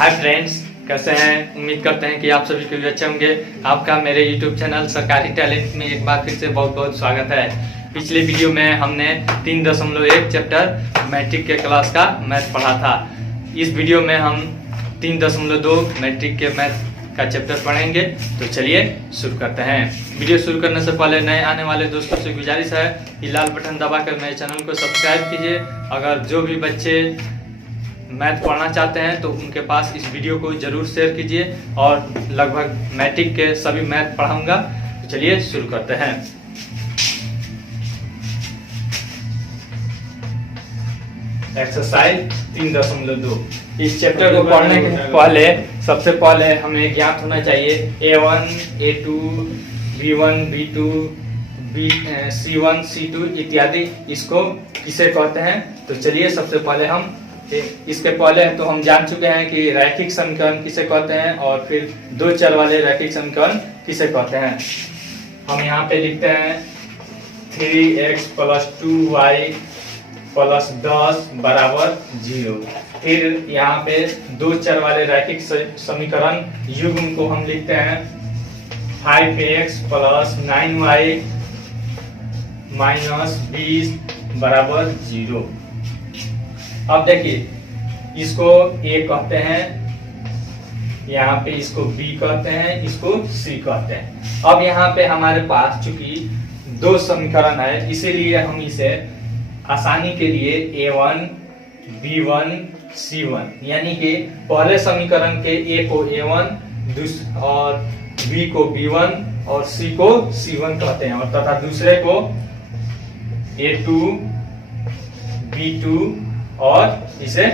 Hi friends, कैसे हैं? उम्मीद करते हैं कि आप सभी के भी अच्छे होंगे। आपका मेरे यूट्यूब चैनल सरकारी टैलेंट में एक बार फिर से बहुत बहुत स्वागत है। पिछले वीडियो में हमने 3.1 चैप्टर मैट्रिक के क्लास का मैथ पढ़ा था। इस वीडियो में हम 3.2 मैट्रिक के मैथ का चैप्टर पढ़ेंगे। तो चलिए शुरू करते हैं। वीडियो शुरू करने से पहले नए आने वाले दोस्तों से गुजारिश है कि लाल बटन दबाकर मेरे चैनल को सब्सक्राइब कीजिए। अगर जो भी बच्चे मैथ पढ़ना चाहते हैं तो उनके पास इस वीडियो को जरूर शेयर कीजिए और लगभग मैट्रिक के सभी मैथ पढ़ाऊंगा। तो चलिए शुरू करते हैं। एक्सरसाइज 3.2। इस चैप्टर को पढ़ने के पहले सबसे पहले हमें ज्ञात होना चाहिए A1, A2, B1, B2, C1, C2 इत्यादि इसको किसे कहते हैं। तो चलिए सबसे पहले हम इसके पहले तो हम जान चुके हैं कि रैखिक समीकरण किसे कहते हैं और फिर दो चर वाले रैखिक समीकरण किसे कहते हैं। हम यहाँ पे लिखते हैं 3x + 2y + 10 = 0। फिर यहाँ पे दो चर वाले रैखिक समीकरण युग्म को हम लिखते हैं 5x + 9y - 20 = 0। अब देखिए इसको A कहते हैं, यहाँ पे इसको B कहते हैं, इसको C कहते हैं। अब यहाँ पे हमारे पास चूंकि दो समीकरण है इसीलिए हम इसे आसानी के लिए A1, B1, C1 यानी कि पहले समीकरण के A को A1 और B को B1 और C को C1 कहते हैं और तथा दूसरे को A2, B2 और इसे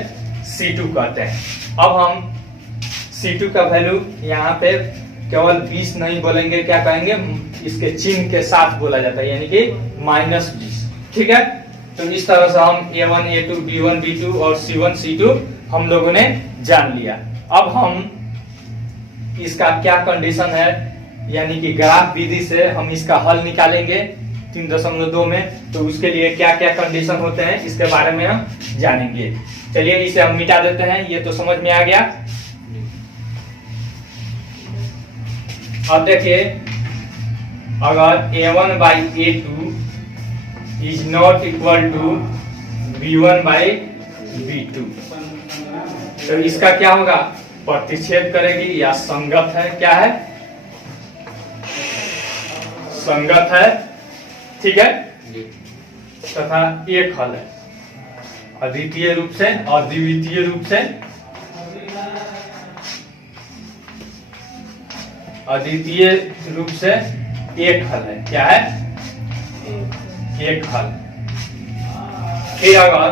C2 कहते हैं। अब हम C2 का वैल्यू यहाँ पे केवल 20 नहीं बोलेंगे, क्या कहेंगे, इसके चिन्ह के साथ बोला जाता है यानी कि -20। ठीक है, तो इस तरह से हम A1, A2, B1, B2 और C1, C2 हम लोगों ने जान लिया। अब हम इसका क्या कंडीशन है यानी कि ग्राफ विधि से हम इसका हल निकालेंगे 3.2 में। तो उसके लिए क्या क्या कंडीशन होते हैं इसके बारे में हम जानेंगे। चलिए इसे हम मिटा देते हैं, ये तो समझ में आ गया। अब देखिए अगर A1/A2 is not equal to B1/B2 तो इसका क्या होगा, प्रतिच्छेद करेगी या संगत है। क्या है, संगत है। ठीक है, तथा एक हल है, अद्वितीय रूप से और द्वितीय रूप से। अद्वितीय रूप से एक हल है। क्या है, एक हल। फिर अगर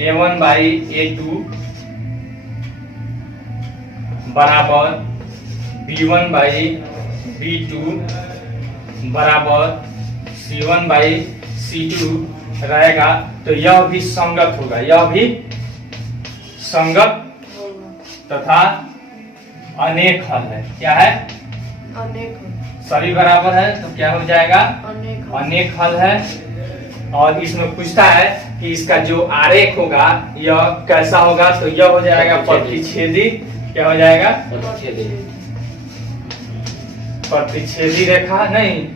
A1/A2 बराबर B1/B2 बराबर C1/C2 रहेगा तो यह भी संगत होगा, यह भी संगत तथा अनेक हल है। क्या है, अनेक। सभी बराबर है तो क्या हो जाएगा, अनेक हल है। और इसमें पूछता है कि इसका जो आरेख होगा यह कैसा होगा, तो यह हो जाएगा प्रतिच्छेदी। क्या हो जाएगा, प्रतिच्छेदी रेखा नहीं।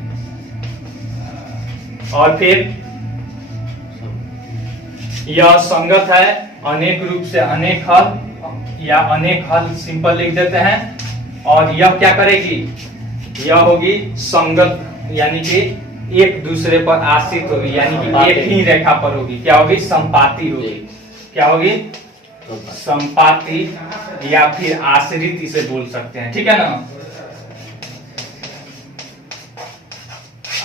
और फिर यह संगत है, अनेक रूप से अनेक हल या अनेक हल सिंपल लिख देते हैं। और यह क्या करेगी, यह होगी संगत यानी कि एक दूसरे पर आश्रित होगी यानी कि एक ही रेखा पर होगी। क्या होगी, संपाती होगी। क्या होगी, संपाती या फिर आश्रित इसे बोल सकते हैं। ठीक है ना,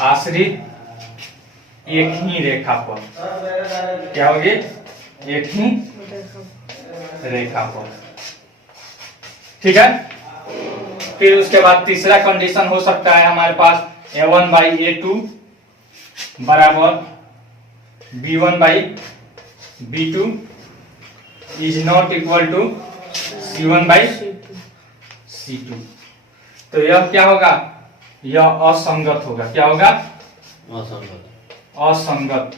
आश्रित एक ही रेखा पर। क्या होगी, एक ही रेखा पर। ठीक है, फिर उसके बाद तीसरा कंडीशन हो सकता है हमारे पास A1/A2 बराबर B1/B2 is not equal to C1/C2। तो यह क्या होगा, यह असंगत होगा। क्या होगा, असंगत।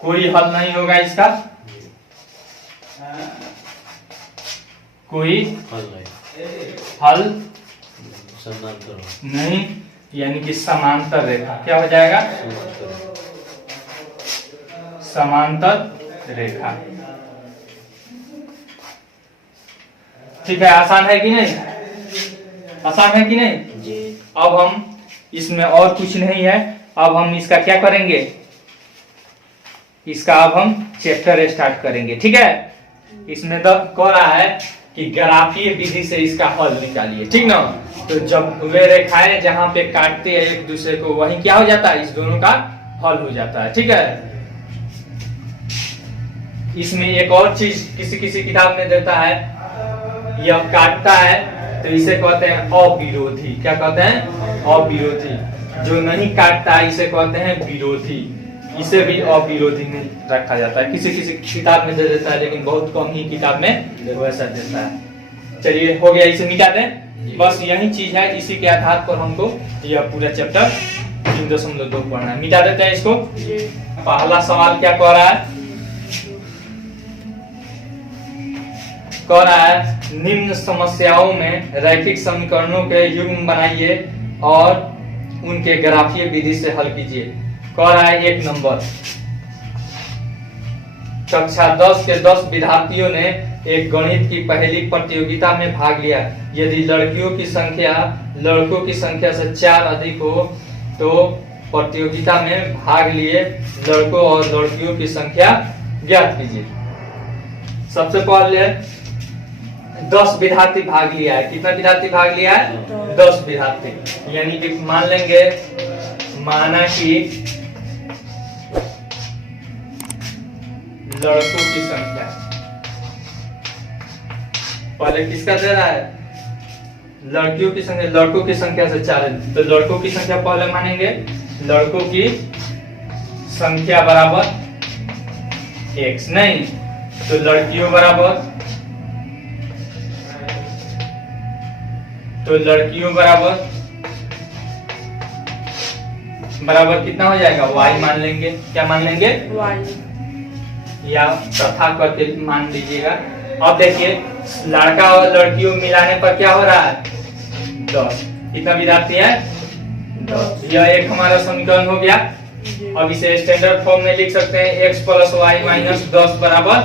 कोई हल नहीं होगा इसका। कोई हल नहीं, यानी कि समांतर रेखा। क्या हो जाएगा? समांतर रेखा। ठीक है, आसान है कि नहीं? आसान है कि नहीं जी। अब हम इसमें और कुछ नहीं है, अब हम इसका क्या करेंगे, इसका अब हम चैप्टर स्टार्ट करेंगे। ठीक है, इसमें तो कह रहा है कि ग्राफीय विधि से इसका हल निकालिए। ठीक ना? तो जब वे रेखाएं जहां पे काटते हैं एक दूसरे को, वहीं क्या हो जाता है, इस दोनों का हल हो जाता है। ठीक है, इसमें एक और चीज किसी किसी किताब में देता है, यह काटता है तो इसे कहते हैं अविरोधी। क्या कहते हैं? अविरोधी। जो नहीं काटता है इसे कहते हैं विरोधी। इसे भी अविरोधी में रखा जाता है। किसी किसी किताब में दे देता है, लेकिन बहुत कम ही किताब में वैसा देता है। चलिए, हो गया, इसे मिटा दें। बस यही चीज है, इसी के आधार पर हमको यह पूरा चैप्टर 3.2 पढ़ना है। मिटा देते हैं इसको। पहला सवाल क्या कह रहा है? कह रहा है निम्न समस्याओं में रैखिक समीकरणों के युग्म बनाइए और उनके ग्राफीय विधि से हल कीजिए। कह रहा है 1 नंबर, कक्षा 10 के 10 विद्यार्थियों ने एक गणित की पहेली प्रतियोगिता में भाग लिया। यदि लड़कियों की संख्या लड़कों की संख्या से 4 अधिक हो तो प्रतियोगिता में भाग लिए लड़कों और लड़कियों की संख्या ज्ञात कीजिए। सबसे पहले 10 विद्यार्थी भाग लिया है। कितना विद्यार्थी भाग लिया है? 10 विद्यार्थी। यानी कि मान लेंगे, माना कि लड़कों की संख्या पहले किसका दे रहा है? लड़कियों की संख्या। लड़कों की संख्या से 4 है, तो लड़कों की संख्या पहले मानेंगे। लड़कों की संख्या बराबर x, नहीं तो लड़कियों बराबर, तो लड़कियों बराबर कितना हो जाएगा? y मान लेंगे। क्या मान लेंगे? y, या तथा करके मान लीजिएगा। अब देखिए, लड़का और लड़कियों मिलाने पर क्या हो रहा है? 10। कितना विद्यार्थी है? 10। यह एक हमारा समीकरण हो गया। अब इसे स्टैंडर्ड फॉर्म में लिख सकते हैं, x + y - 10 बराबर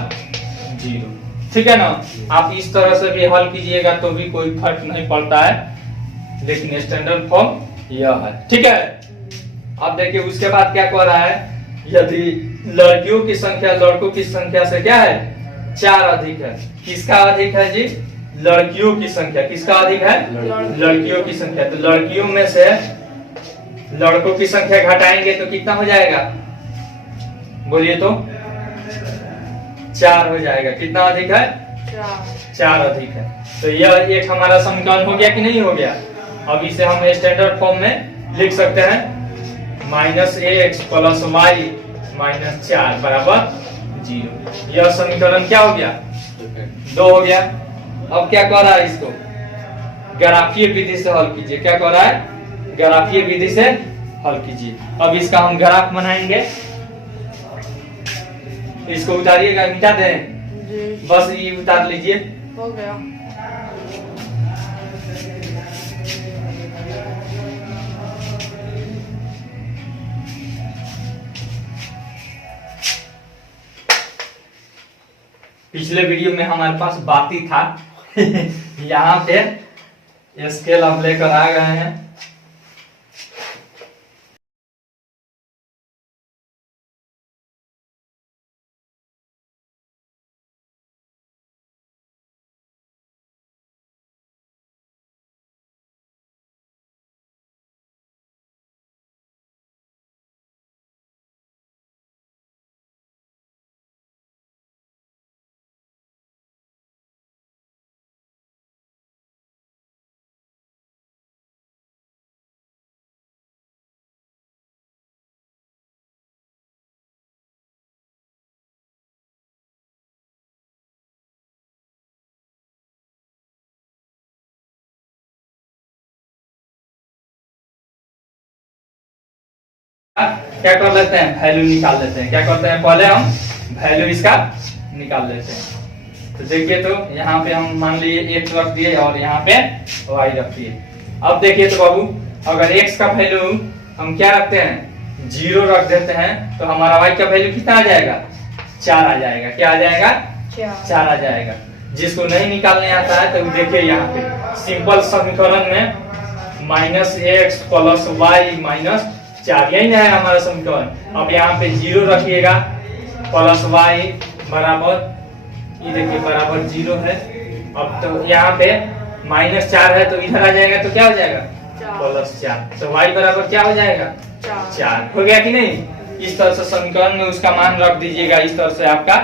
0। ठीक है ना? आप इस तरह से भी हल कीजिएगा तो भी कोई फर्क नहीं पड़ता है, लेकिन स्टैंडर्ड फॉर्म यह है। ठीक है, अब देखिए उसके बाद क्या कह रहा है, यदि लड़कियों की संख्या लड़कों की संख्या से क्या है? 4 अधिक है। किसका अधिक है जी? लड़कियों की संख्या। किसका अधिक है? लड़कियों की संख्या। तो लड़कियों में से लड़कों की संख्या घटाएंगे तो कितना हो जाएगा? बोलिए तो 4 हो जाएगा। कितना अधिक है? 4 अधिक है। तो यह एक हमारा समीकरण हो गया कि नहीं हो गया? अब इसे हम स्टैंडर्ड फॉर्म में लिख सकते हैं, -ax + y - 4 बराबर 0। यह समीकरण क्या हो गया? 2 हो गया। अब क्या कह रहा है? इसको ग्राफीय विधि से हल कीजिए। क्या कह रहा है? ग्राफीय विधि से हल कीजिए। अब इसका हम ग्राफ बनाएंगे। इसको उतारिएगा, मिटा दें। बस ये उतार लीजिए। हो गया। पिछले वीडियो में हमारे पास बाती था यहाँ पे स्केल हम लेकर आ गए हैं। क्या कर लेते हैं? वैल्यू निकाल लेते हैं। क्या करते हैं? पहले हम वैल्यू इसका निकाल लेते हैं। तो देखिए, तो यहाँ पे हम मान लिए x रख दिए और यहाँ पे y रख दिए। अब देखिए तो बाबू, अगर x का वैल्यू हम क्या रखते हैं, 0 रख देते हैं, तो हमारा y का वैल्यू कितना आ जाएगा, 4 आ जाएगा। क्या आ जाएगा, 4 आ जाएगा। जिसको नहीं निकालने आता है तो देखिए यहाँ पे सिंपल समीकरण में -x + y - 4, यही ना है हमारा समीकरण। अब यहाँ पे 0 रखिएगा प्लस y बराबर, ये देखिए बराबर 0 है। अब तो यहाँ पे -4 है तो इधर आ जाएगा, तो क्या हो जाएगा, +4। तो y बराबर क्या हो जाएगा, 4 हो गया कि नहीं। इस तरह से समीकरण में उसका मान रख दीजिएगा। इस तरह से आपका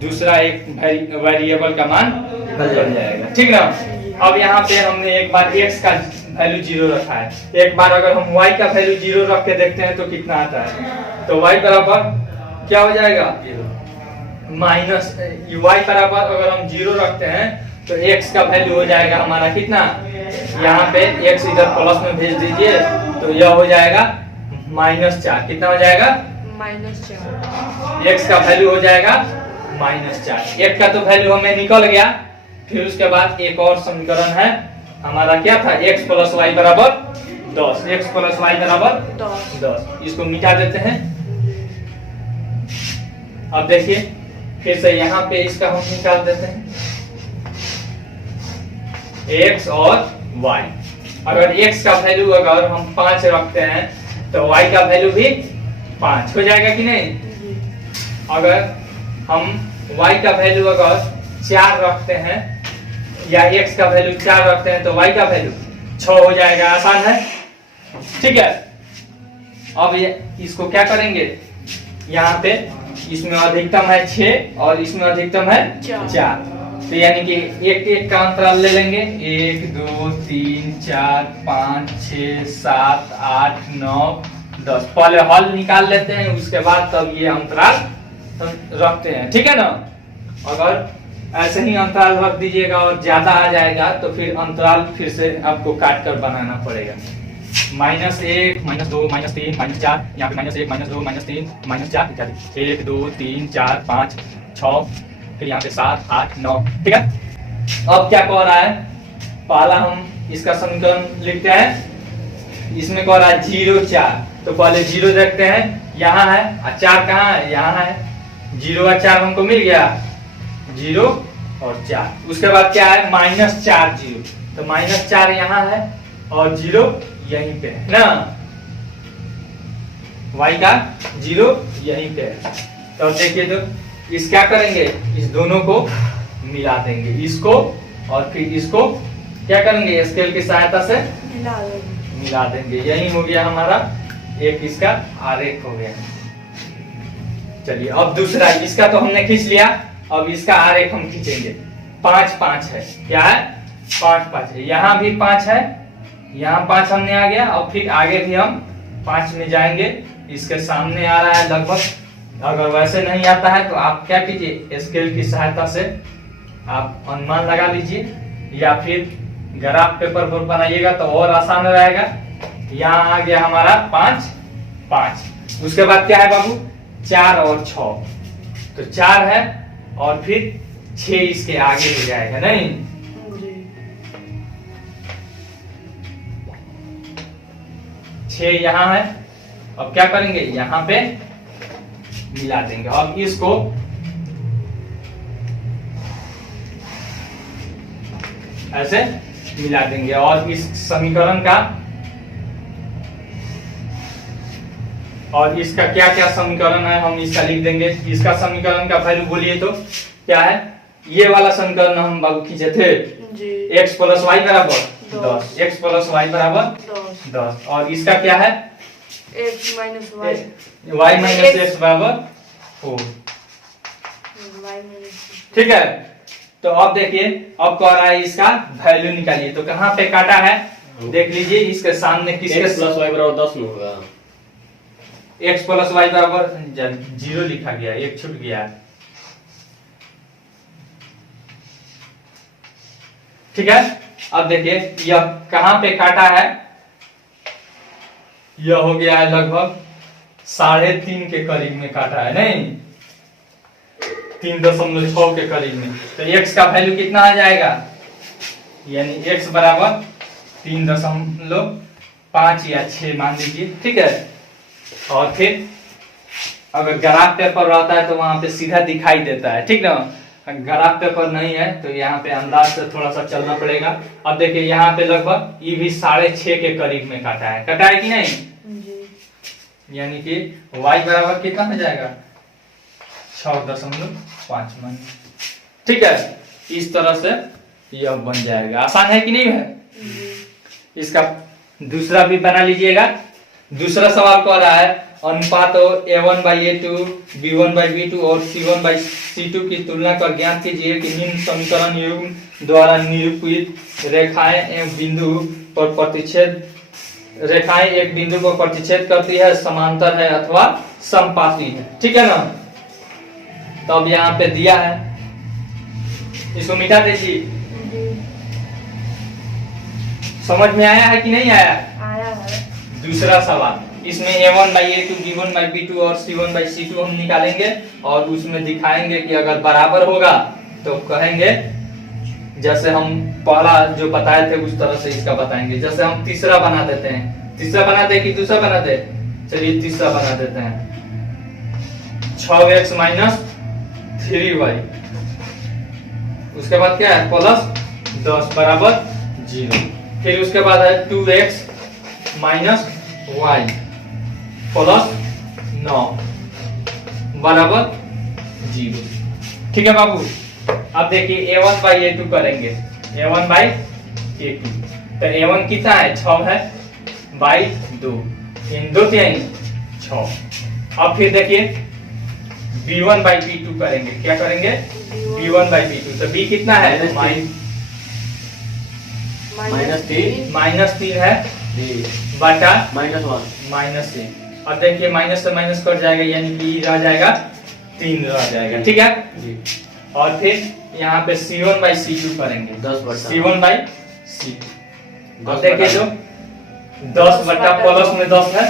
दूसरा एक वेरिएबल का मान निकल जाएगा, ठीक ना। अब यहाँ पे हमने एक बार x का वैल्यू 0 रखा है, एक बार अगर हम y का वैल्यू 0 रख के देखते हैं तो कितना आता है। तो y बराबर क्या हो जाएगा, माइनस y बराबर अगर हम 0 रखते हैं तो x का वैल्यू हो जाएगा हमारा कितना, यहाँ पे x इधर प्लस में भेज दीजिए तो यह हो जाएगा -4। कितना हो जाएगा, -4। x का वैल्यू हो जाएगा -4। x का तो वैल्यू हमें निकल गया। फिर उसके बाद एक और समीकरण है हमारा, क्या था, x + y बराबर 10। x + y बराबर 10। इसको मिटा देते हैं। अब देखिए फिर से यहाँ पे इसका हम निकाल देते हैं, x और y। अगर x का वैल्यू अगर हम 5 रखते हैं तो y का वैल्यू भी 5 हो जाएगा कि नहीं। अगर हम y का वैल्यू अगर 4 रखते हैं या x का वैल्यू 4 रखते हैं तो y का वैल्यू 6 हो जाएगा। आसान है, ठीक है। अब ये इसको क्या करेंगे, यहाँ पे इसमें अधिकतम है 6 और इसमें अधिकतम है 4, तो यानी कि एक एक का अंतराल ले लेंगे, 1 2 3 4 5 6 7 8 9 10। पहले हल निकाल लेते हैं, उसके बाद तब ये अंतराल रखते हैं, ठीक है ना। अगर ऐसे ही अंतराल रख दीजिएगा और ज्यादा आ जाएगा तो फिर अंतराल फिर से आपको काट कर बनाना पड़ेगा। -1 -2 -3 -4, यहाँ पे -1 -2 -3 -4 इत्यादि, 1 2 3 4 5 6, फिर यहाँ पे 7 8 9, ठीक है। अब क्या कह रहा है, पहला हम इसका समीकरण लिखते हैं। इसमें कह रहा है 0 4, तो पहले 0 देखते हैं, यहाँ है, 4 कहाँ है, यहाँ है। 0 और 4 हमको मिल गया, 0 और 4। उसके बाद क्या है, -4 0, तो -4 यहाँ है और 0 यहीं पे है ना, y का 0 यहीं पे है। तो देखिए, तो इस क्या करेंगे, इस दोनों को मिला देंगे, इसको और फिर इसको क्या करेंगे, स्केल की सहायता से मिला देंगे। यही हो गया हमारा एक इसका आरेख हो गया। चलिए अब दूसरा, इसका तो हमने खींच लिया, अब इसका आरेख हम खींचेंगे। 5 5 है, क्या है, 5 5 है, यहाँ भी 5 है, यहाँ 5 हमने आ गया। और फिर आगे भी हम 5 में जाएंगे, इसके सामने आ रहा है लगभग। अगर वैसे नहीं आता है तो आप क्या कीजिए, स्केल की सहायता से आप अनुमान लगा लीजिए, या फिर ग्राफ पेपर पर बनाइएगा तो और आसान रहेगा। यहाँ आ गया हमारा 5 5। उसके बाद क्या है बाबू, 4 और 6, तो 4 है और फिर 6 इसके आगे हो जाएगा, नहीं 6 यहाँ है। अब क्या करेंगे, यहाँ पे मिला देंगे। अब इसको ऐसे मिला देंगे और इस समीकरण का, और इसका क्या क्या समीकरण है हम इसका लिख देंगे। इसका समीकरण का वैल्यू बोलिए तो क्या है, ये वाला समीकरण हम बाबू खींचे थे, x + y बराबर 10, x + y बराबर 10। और इसका क्या है, x - y, y - x बराबर 4, ठीक है। तो अब देखिए, अब कह रहा है इसका वैल्यू निकालिए, तो कहाँ पे काटा है देख लीजिए, इसके सामने किसके, x + y बराबर 10 में होगा। x + y बराबर 0 लिखा गया, एक छूट गया, ठीक है। अब देखिए यह कहाँ पे काटा है, यह हो गया है लगभग 3.5 के करीब में काटा है, नहीं 3.6 के करीब में। तो x का वैल्यू कितना आ जाएगा, यानी x बराबर 3.5 या 6 मान लीजिए, ठीक है। और फिर अगर ग्राफ पेपर रहता है तो वहां पे सीधा दिखाई देता है, ठीक ना। ग्राफ पेपर नहीं है तो यहाँ पे अंदाज से थोड़ा सा चलना पड़ेगा। अब देखिए यहाँ पे लगभग ये भी 6.5 के करीब में काटा है कि नहीं जी। यानी कि y बराबर कितना हो जाएगा 6.5 मान, ठीक है। इस तरह से यह बन जाएगा। आसान है कि नहीं है। जी। इसका दूसरा भी बना लीजिएगा। दूसरा सवाल कह रहा है अनुपात a1/a2 b1/b2 और c1/c2 की तुलना कर ज्ञात कीजिए कि निम्न समीकरण युग्म द्वारा निरूपित रेखाएं एक बिंदु पर प्रतिच्छेद रेखाएं एक बिंदु पर प्रतिच्छेद करती है, समांतर है अथवा समपाती है, ठीक है ना। तो अब यहाँ पे दिया है, इसको मिटा दीजिए। समझ में आया है कि नहीं आया। आया है। दूसरा सवाल, इसमें a1/a2 b1/b2 और c1/c2 हम निकालेंगे और उसमें दिखाएंगे कि अगर बराबर होगा तो कहेंगे, जैसे हम पहला जो बताए थे उस तरह से इसका बताएंगे। जैसे हम तीसरा बना देते हैं, तीसरा बनाते हैं कि दूसरा बनाते हैं, चलिए तीसरा बना देते हैं। 6x - 3y, उसके बाद क्या है प्लस 10 बराबर 0। फिर उसके बाद है 2x - y प्लस 9 बराबर 0, ठीक है बाबू। अब देखिए a1/a2 करेंगे, a1/a2 तो a1 कितना है 6 है बाई 2, इन 2 क्या 6। अब फिर देखिए b1/b2 करेंगे, क्या करेंगे b1/b2 तो b कितना है -3 है बटा -1। अब देखिए माइनस से माइनस कट जाएगा यानी कि रह जाएगा 3 रह जाएगा, ठीक है। और फिर यहाँ पे c1/c2 करेंगे 10/c2। अब देखिए जो 10 बटा प्लस में 10 है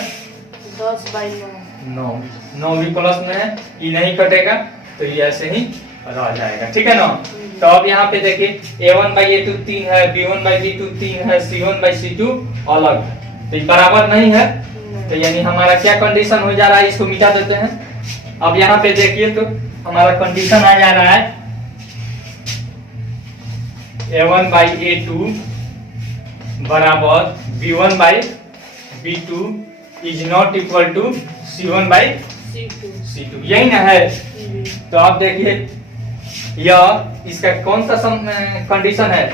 10/9 9 भी प्लस में है, ये नहीं कटेगा तो ये ऐसे ही रह जाएगा, ठीक है ना। तो अब यहाँ पे देखिए a1/a2 3 है, b1/b2 3 है, c1/c2 अलग है, तो ये बराबर नहीं है। तो यानी हमारा क्या कंडीशन हो जा रहा है, इसको मिटा देते हैं। अब यहाँ पे देखिए तो हमारा कंडीशन आ जा रहा है a1/a2 बराबर b1/b2 is not equal to c1/c2, यही ना है। तो आप देखिए यह इसका कौन सा कंडीशन है,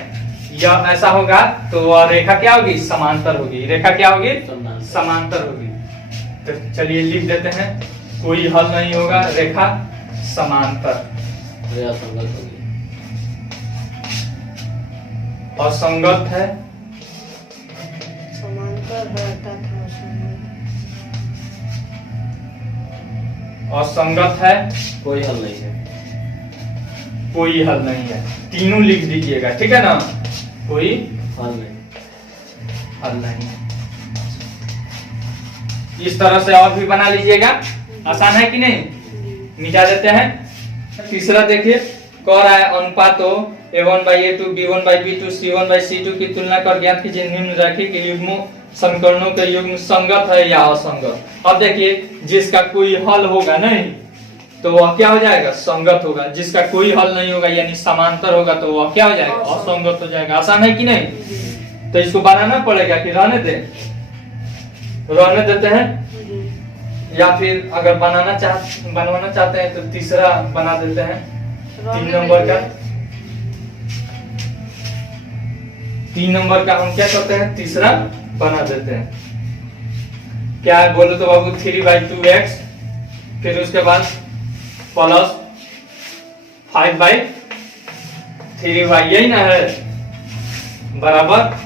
यह ऐसा होगा तो रेखा क्या होगी समांतर होगी, रेखा क्या होगी समांतर होगी। तो चलिए लिख देते हैं, कोई हल नहीं होगा, रेखा समांतर असंगत है, समांतर रहता था असंगत है, कोई हल नहीं है, कोई हल नहीं है। तीनों लिख दीजिएगा, ठीक है ना, कोई हल नहीं, हल नहीं है। इस तरह से और भी बना लीजिएगा, आसान है कि नहीं। मिटा देते हैं। तीसरा देखिए कह रहा है अनुपातो a1/a2 b1/b2 c1/c2 की तुलना कर ज्ञात कीजिए निम्नलिखित के युग्मों समीकरणों के युग्म संगत है या असंगत। अब देखिए जिसका कोई हल होगा नहीं तो वह क्या हो जाएगा संगत होगा, जिसका कोई हल नहीं होगा यानी समांतर होगा तो वह क्या हो जाएगा असंगत हो जाएगा। आसान है कि नहीं। तो इसको बनाना पड़ेगा कि रहने देते हैं, या फिर अगर बनवाना चाहते हैं तो तीसरा बना देते हैं। 3 नंबर का हम क्या करते हैं तीसरा बना देते हैं। क्या है बोलो तो बाबू 3/2x, फिर उसके बाद प्लस 5/3y, यही ना है बराबर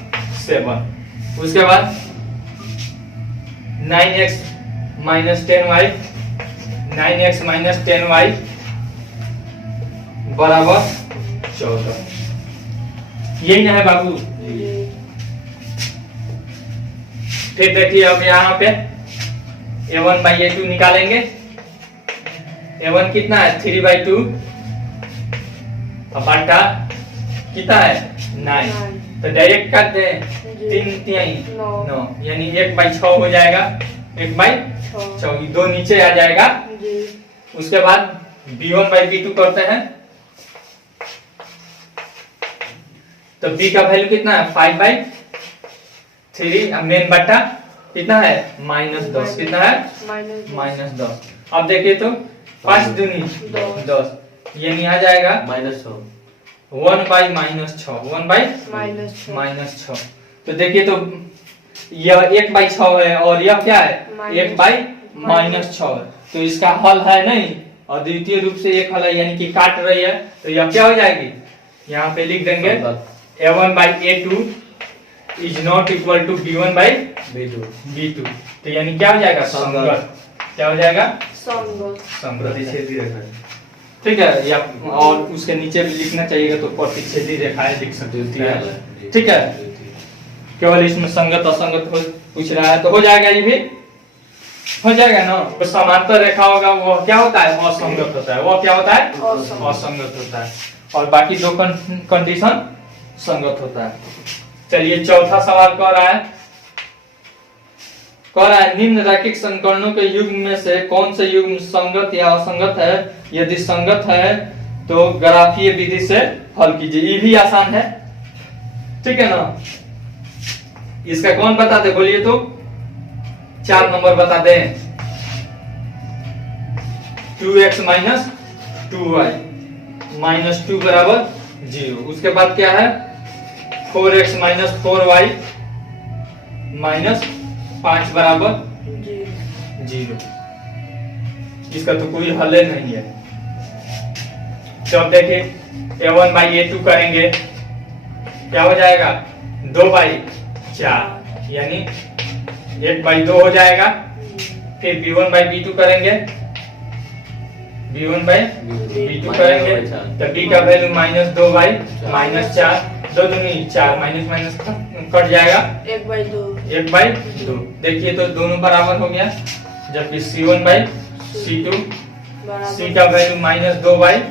7। उसके बाद 9x - 10y, 9x - 10y बराबर 14, यही ना है बाबू। फिर देखिए अब यहाँ पे a1/a2 निकालेंगे। a1 कितना है 3/2, अब बटा कितना है 9, तो डायरेक्ट कर दे जी। 3 तिहाई नौ। 9, यानी 1/6 हो जाएगा, 1/6 दो नीचे आ जाएगा। जी। उसके बाद b1/b2 करते हैं, तो b का वैल्यू कितना है 5/3, अब मेन बट्टा कितना है -10, कितना है -10। अब देखिए तो 5 दूनी 10, यानी आ जाएगा -6 1/-6, 1/-6। -6। तो देखिए तो यह 1/6 है और यह क्या है 1/-6 है, तो इसका हल है नहीं, और द्वितीय रूप से एक हल है, यानी कि काट रही है, तो यह क्या हो जाएगी, यहाँ पे लिख देंगे a1/a2 is not equal to b1/b2, तो यानी क्या हो जाएगा संगत, क्या हो जाएगा संगत। प्रतिच्छेदी रेखा ठीक है, या और उसके नीचे भी लिखना चाहिएगा तो प्रतिच्छेदी रेखाएं लिख सकते हैं। ठीक है, केवल इसमें संगत असंगत हो पूछ रहा है, तो हो जाएगा, ये भी हो जाएगा ना। तो समांतर रेखा होगा वो क्या होता है असंगत होता है, वो क्या होता है असंगत होता है, और बाकी दो कंडीशन संगत होता है। चलिए चौथा सवाल कह रहा है निम्न रैखिक समीकरणों के युग्म में से कौन से युग्म संगत या असंगत है, यदि संगत है तो ग्राफीय विधि से हल कीजिए। ये भी आसान है, ठीक है ना। इसका कौन बता दे, बोलिए तो 4 नंबर बता दे। 2x - 2y -2 बराबर 0। उसके बाद क्या है 4x - 4y -5 बराबर 0। इसका तो कोई हल नहीं है। तो अब देखिए a1/a2 करेंगे, क्या हो जाएगा 2/4, यानी 1/2 हो जाएगा। फिर b1/b2 करेंगे, b1/b2 करेंगे, तो b का वैल्यू -2/4, 2 दूनी 4, माइनस कट जाएगा 1/2। देखिए तो दोनों बराबर हो गया, जबकि c1/c2, c का वैल्यू -2/5,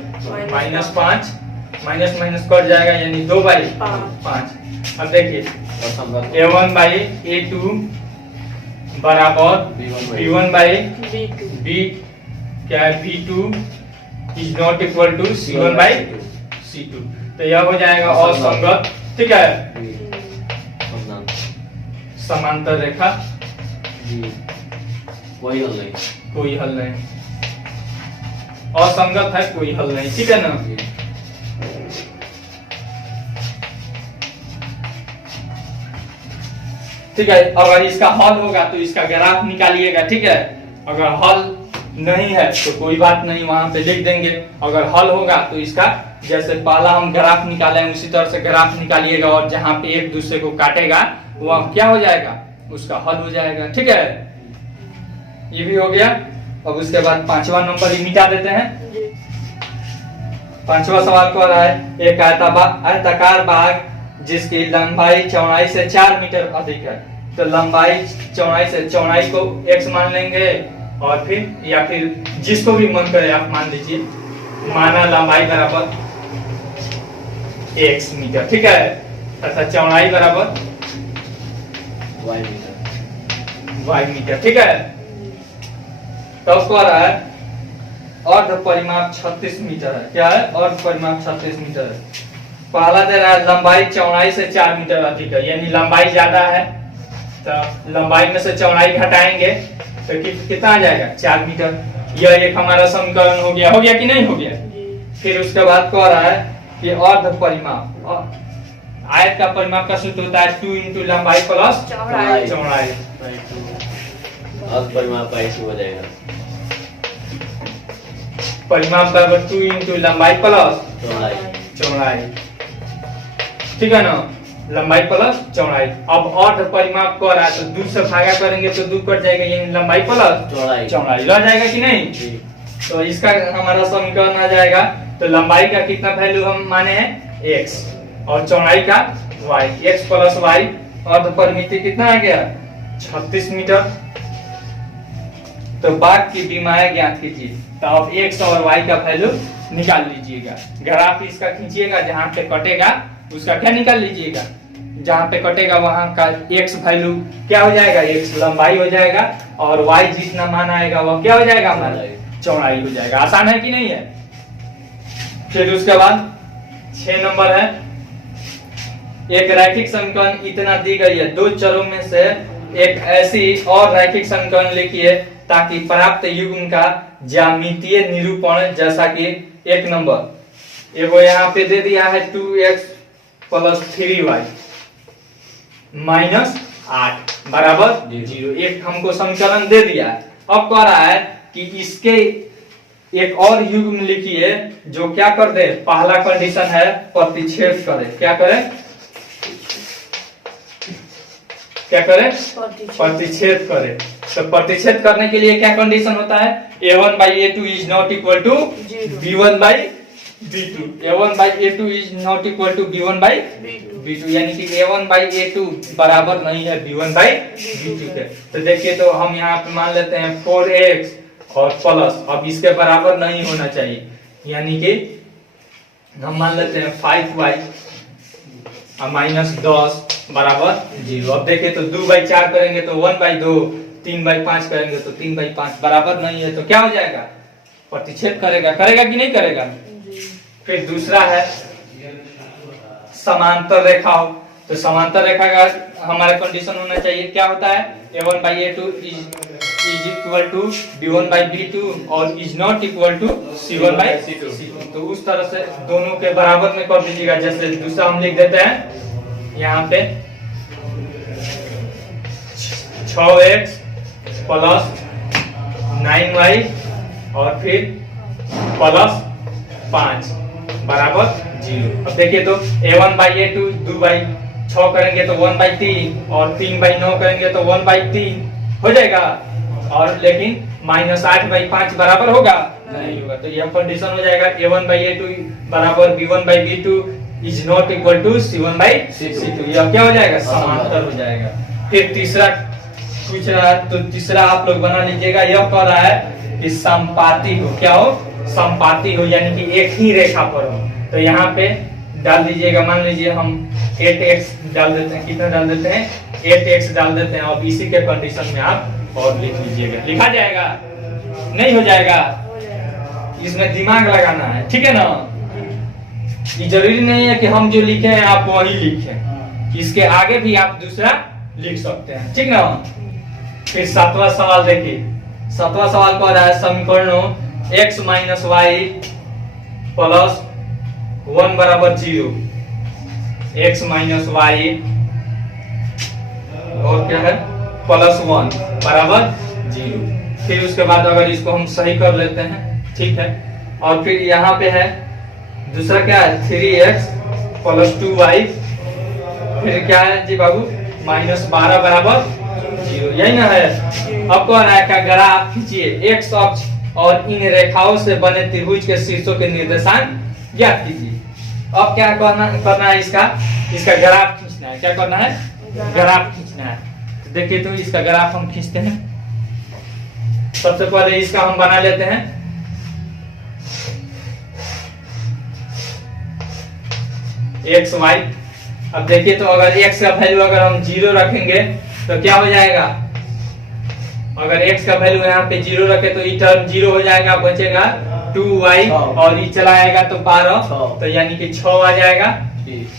माइनस कट जाएगा, यानी 2/5। अब देखिए a1/a2 बराबर b1/b, क्या है b2 is not equal to c1/c2, तो यह हो जाएगा असंगत। ठीक है, समांतर रेखा कोई हल नहीं, कोई हल नहीं, असंगत है, कोई हल नहीं। ठीक है ना। ठीक है, अगर इसका हल होगा तो इसका ग्राफ निकालिएगा। ठीक है, अगर हल नहीं है तो कोई बात नहीं, वहां पे लिख देंगे। अगर हल होगा तो इसका जैसे पहला हम ग्राफ निकाले उसी तरह से ग्राफ निकालिएगा, और जहां पे एक दूसरे को काटेगा वह क्या हो जाएगा, उसका हल हो जाएगा। ठीक है, ये भी हो गया। अब उसके बाद 5वां नंबर ही मिटा देते हैं। 5वां सवाल कह रहा है एक आयताकार बाग जिसकी लंबाई चौड़ाई से 4 मीटर अधिक है, तो लंबाई चौड़ाई से चौड़ाई को x मान लेंगे, और फिर या फिर जिसको भी मन करे आप मान लीजिए, माना लंबाई बराबर x मीटर। ठीक है, तथा चौड़ाई बराबर y मीटर। ठीक है, तो कह रहा है अर्ध परिमाप 36 मीटर है। क्या है, अर्ध परिमाप 36 मीटर है। पहला दे रहा है लंबाई चौड़ाई से 4 मीटर अधिक है, यानी लंबाई ज्यादा है, तो लंबाई में से चौड़ाई घटाएंगे तो कितना आ जाएगा 4 मीटर। यह एक हमारा समीकरण हो गया कि नहीं हो गया। फिर उसके बाद कह रहा है कि अर्ध परिमाप, आयत का परिमाप का सूत्र होता है 2 × लंबाई प्लस चौड़ाई। अर्ध परिमाप का ऐसे हो जाएगा, परिमाप बराबर 2 × लंबाई प्लस चौड़ाई। ठीक है ना, लंबाई प्लस चौड़ाई। अब अर्ध परिमाप कर रहा है तो 2 से भागा करेंगे तो 2 कट जाएगा, यानी लंबाई प्लस चौड़ाई लग जाएगा कि नहीं। तो इसका हमारा समीकरण आ जाएगा, तो लंबाई का कितना वैल्यू हम माने हैं x, और चौड़ाई का y, x + y। अर्ध परिमिति कितना आ गया 36 मीटर। तो बाग की विमाएं ज्ञात कीजिए। तो आप x और y का वैल्यू निकाल लीजिएगा। ग्राफ इसका खींचिएगा, जहां पे कटेगा उसका क्या निकाल लीजिएगा, जहां पे कटेगा वहां का x वैल्यू क्या हो जाएगा, x लंबाई हो जाएगा और y जितना मान आएगा वह क्या हो जाएगा, हमारा चौड़ाई हो जाएगा। आसान है कि नहीं है। फिर उसके बाद 6 नंबर है, एक रैखिक समीकरण इतना दी गई है, दो चरों में से एक ऐसी और रैखिक समीकरण लिखिए ताकि प्राप्त युग्म का ज्यामितीय निरूपण, जैसा कि 1 नंबर एगो यहाँ पे दे दिया है 2x + 3y -8 बराबर 0, एक हमको समीकरण दे दिया है। अब कह रहा है कि इसके एक और युग्म लिखिए जो क्या कर दे, पहला कंडीशन है प्रतिच्छेद करे, क्या करे, क्या करे, प्रतिच्छेद करे। तो प्रतिच्छेद करने के लिए क्या कंडीशन होता है, a1/a2 is not equal to b1/b2, a1/a2 is not equal to b1/b2, यानी कि a1/a2 बराबर नहीं है b1/b2 के। तो देखिए, तो हम यहाँ पे मान लेते हैं 4x और प्लस, अब इसके बराबर नहीं होना चाहिए, यानी कि हम मान लेते हैं 5y और -10 बराबर 0। अब देखिए, तो 2/4 करेंगे तो 1/2, 3/5 करेंगे तो 3/5 बराबर नहीं है, तो क्या हो जाएगा, प्रतिच्छेद करेगा, करेगा कि नहीं करेगा। फिर दूसरा है समांतर रेखा हो, तो समांतर रेखा का हमारा कंडीशन होना चाहिए, क्या होता है, a1/a2 is equal to b1/b2 और is not equal to c1/c2। तो उस तरह से दोनों के बराबर में कर दीजिएगा। जैसे दूसरा हम लिख देते हैं यहाँ पे 6x + 9y और फिर +5 बराबर 0। अब देखिए, तो a1/a2 2/6 करेंगे तो 1/3 और 3/9 करेंगे तो 1/3 हो जाएगा, और लेकिन -8/5 बराबर होगा नहीं होगा। तो यह कंडीशन हो जाएगा a1/a2 बराबर b1/b2 is not equal to c1/c2, यह क्या हो जाएगा, समांतर हो जाएगा। फिर तीसरा पूछ रहा है, तो तीसरा आप लोग बना लीजिएगा, यह कह रहा है कि संपाती हो, क्या हो, संपाती हो, यानी कि एक ही रेखा पर हो। तो यहाँ पे डाल दीजिएगा, मान लीजिए हम 8x डाल देते हैं, कितना डाल देते हैं, 8x डाल देते हैं, और इसी के कंडीशन में आप और लिख लीजिएगा। लिखा जाएगा, नहीं हो जाएगा, इसमें दिमाग लगाना है, ठीक है ना। ये जरूरी नहीं है कि हम जो लिखे हैं आप वही लिखें, इसके आगे भी आप दूसरा लिख सकते हैं, ठीक ना। फिर 7वां सवाल देखिए, 7वां सवाल कह रहा है समीकरणों x - y + 1 बराबर 0, x - y और क्या है +1 बराबर 0। फिर उसके बाद अगर इसको हम सही कर लेते हैं, ठीक है, और फिर यहाँ पे है दूसरा क्या है 3x + 2y, फिर क्या है जी बाबू -12 बराबर 0, यही ना है। अब कह रहा है का ग्राफ खींचिए, x अक्ष और इन रेखाओं से बने त्रिभुज के शीर्षों के निर्देशांक ज्ञात कीजिए। अब क्या करना है, इसका ग्राफ खींचना है, क्या करना है, ग्राफ खींचना है। तो देखिए, तो इसका ग्राफ हम खींचते हैं। सबसे पहले इसका हम बना लेते हैं, x y। अब देखिए, तो अगर x का वैल्यू अगर हम 0 रखेंगे तो क्या हो जाएगा, अगर x का वैल्यू यहाँ पे 0 रखे तो ये टर्म 0 हो जाएगा, बचेगा 2y और ये चला आएगा तो 12, तो यानी कि 6 आ जाएगा।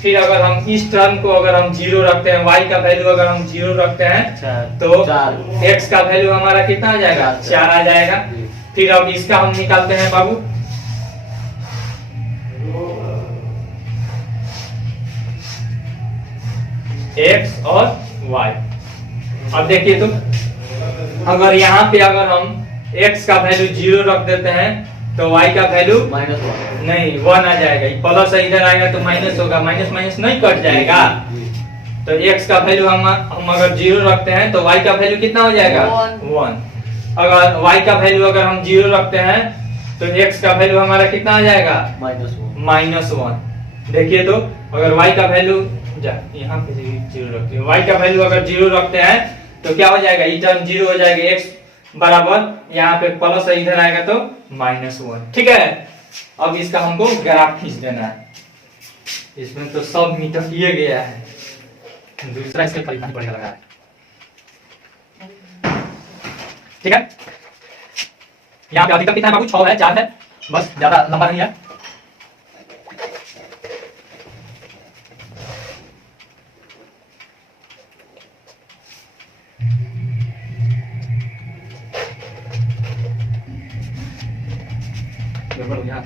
फिर अगर हम इस टर्म को अगर हम 0 रखते हैं, y का वैल्यू अगर हम 0 रखते हैं तो x का वैल्यू हमारा कितना आ जाएगा, 4 आ जाएगा। फिर अब इसका हम निकालते हैं बाबू, x और y। अब देखिए, तो अगर यहाँ पे अगर हम x का वैल्यू 0 रख देते हैं तो y का वैल्यू -1 नहीं 1 आ जाएगा, प्लस इधर आएगा तो माइनस होगा, माइनस माइनस नहीं कट जाएगा। तो x का वैल्यू हम अगर 0 रखते हैं तो y का वैल्यू कितना हो जाएगा, 1। अगर y का वैल्यू अगर हम 0 रखते हैं तो x का वैल्यू हमारा कितना आ जाएगा, -1। देखिए, तो अगर y का वैल्यू यहाँ पे 0 रखते हैं, y का वैल्यू अगर 0 रखते हैं तो क्या हो जाएगा, ये टर्म 0 हो जाएगा, x बराबर यहाँ पे प्लस है, इधर आएगा तो -1। ठीक है, अब इसका हमको ग्राफ खींच देना है। इसमें तो सब मीटर किए गया है, दूसरा इसके खरीदना ही पड़ेगा लगा है। ठीक है, यहाँ पे अधिकतम कितना है बाबू? 6 है, 4 है, बस ज्यादा लंबा नहीं है। गड़बड़ हो गया।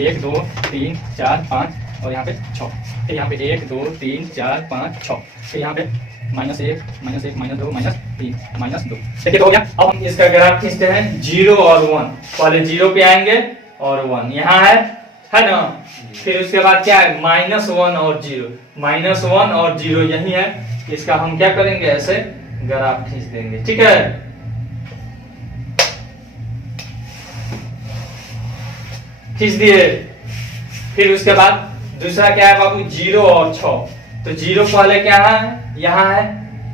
एक दो तीन चार पाँच और यहाँ पे 6, फिर यहाँ पे 1 2 3 4 5 6, फिर यहाँ पे -1 -1 -2 -3 -2। देखिए तो हो गया। अब हम इसका ग्राफ खींचते हैं 0 और 1। पहले 0 पे आएंगे और 1 यहाँ है ना, फिर उसके बाद क्या है? -1 और 0, -1 और 0 यही है। इसका हम क्या करेंगे? ऐसे ग्राफ खींच देंगे। ठीक है, खींच दिए। फिर उसके बाद दूसरा क्या है बाबू? 0 और 6। तो 0 पहले क्या है? यहाँ है,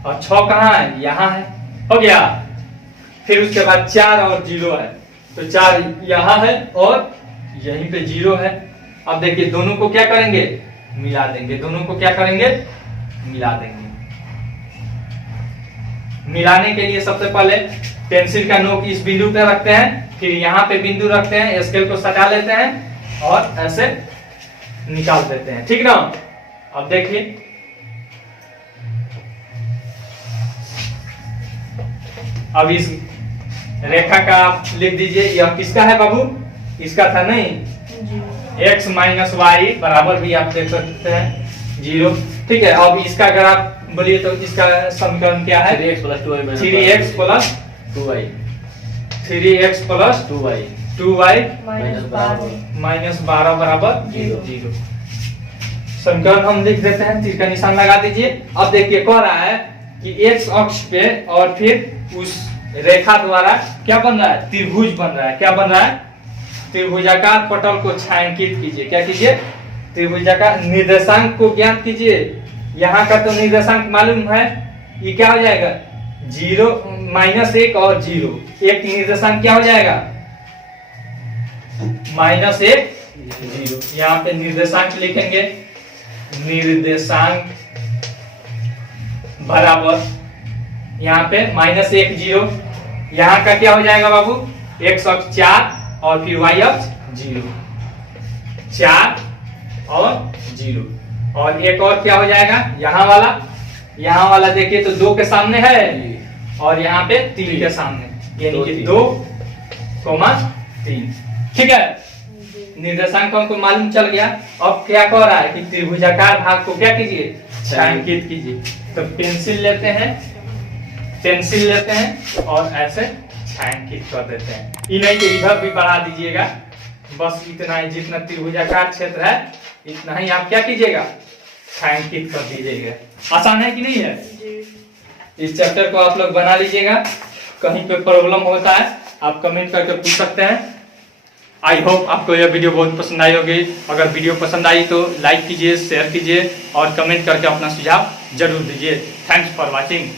और 6 कहाँ है? यहाँ है। हो गया। फिर उसके बाद 4 और 0 है, तो 4 यहाँ है और यहीं पे 0 है। अब देखिए दोनों को क्या करेंगे? मिला देंगे। दोनों को क्या करेंगे? मिला देंगे। मिलाने के लिए सबसे पहले पेंसिल का नोक इस बिंदु पे रखते हैं, फिर यहाँ पे बिंदु रखते हैं, स्केल को सटा लेते हैं और ऐसे निकाल देते हैं। ठीक ना? अब देखिए, अब इस रेखा का आप लिख दीजिए। यह किसका है बाबू? इसका था नहीं? x - y बराबर भी आप देख सकते हैं 0। ठीक है, अब इसका अगर आप बोलिए तो इसका समीकरण क्या है? 3x + 2y 3x + 2y 3x + 2y 2y -12 -12 बराबर 0। समीकरण हम लिख देते हैं, तीर का निशान लगा दीजिए। अब देखिए कह रहा है कि x अक्ष पे और फिर उस रेखा द्वारा क्या बन रहा है? त्रिभुज बन रहा है। क्या बन रहा है? त्रिभुजाकार पटल को छायांकित कीजिए। क्या कीजिए? त्रिभुजाकार निर्देशांक को ज्ञात कीजिए। यहाँ का तो निर्देशांक मालूम है, ये क्या हो जाएगा? 0 -1 और 0। एक निर्देशांक क्या हो जाएगा? -1 0। यहाँ पे निर्देशांक लिखेंगे, निर्देशांक बराबर यहाँ पे -1 0। यहाँ का क्या हो जाएगा बाबू? x अक्ष 4 और फिर y अक्ष 0। 4 और 0। और एक और क्या हो जाएगा? यहाँ वाला देखिए तो 2 के सामने है और यहाँ पे 3 के सामने, यानी कि 2, 3। ठीक है, निर्देशांक हमको मालूम चल गया। अब क्या कह रहा है कि त्रिभुजाकार भाग को क्या कीजिए? छायांकित कीजिए। तो पेंसिल लेते हैं और ऐसे छायांकित कर देते हैं। इन्हीं के इधर भी बढ़ा दीजिएगा। बस इतना ही, जितना त्रिभुजाकार क्षेत्र है इतना ही आप क्या कीजिएगा? छायांकित कर दीजिएगा। आसान है कि नहीं है? इस चैप्टर को आप लोग बना लीजिएगा। कहीं पे प्रॉब्लम होता है आप कमेंट करके पूछ सकते हैं। आई होप आपको यह वीडियो बहुत पसंद आई होगी। अगर वीडियो पसंद आई तो लाइक कीजिए, शेयर कीजिए और कमेंट करके अपना सुझाव जरूर दीजिए। Thanks for watching.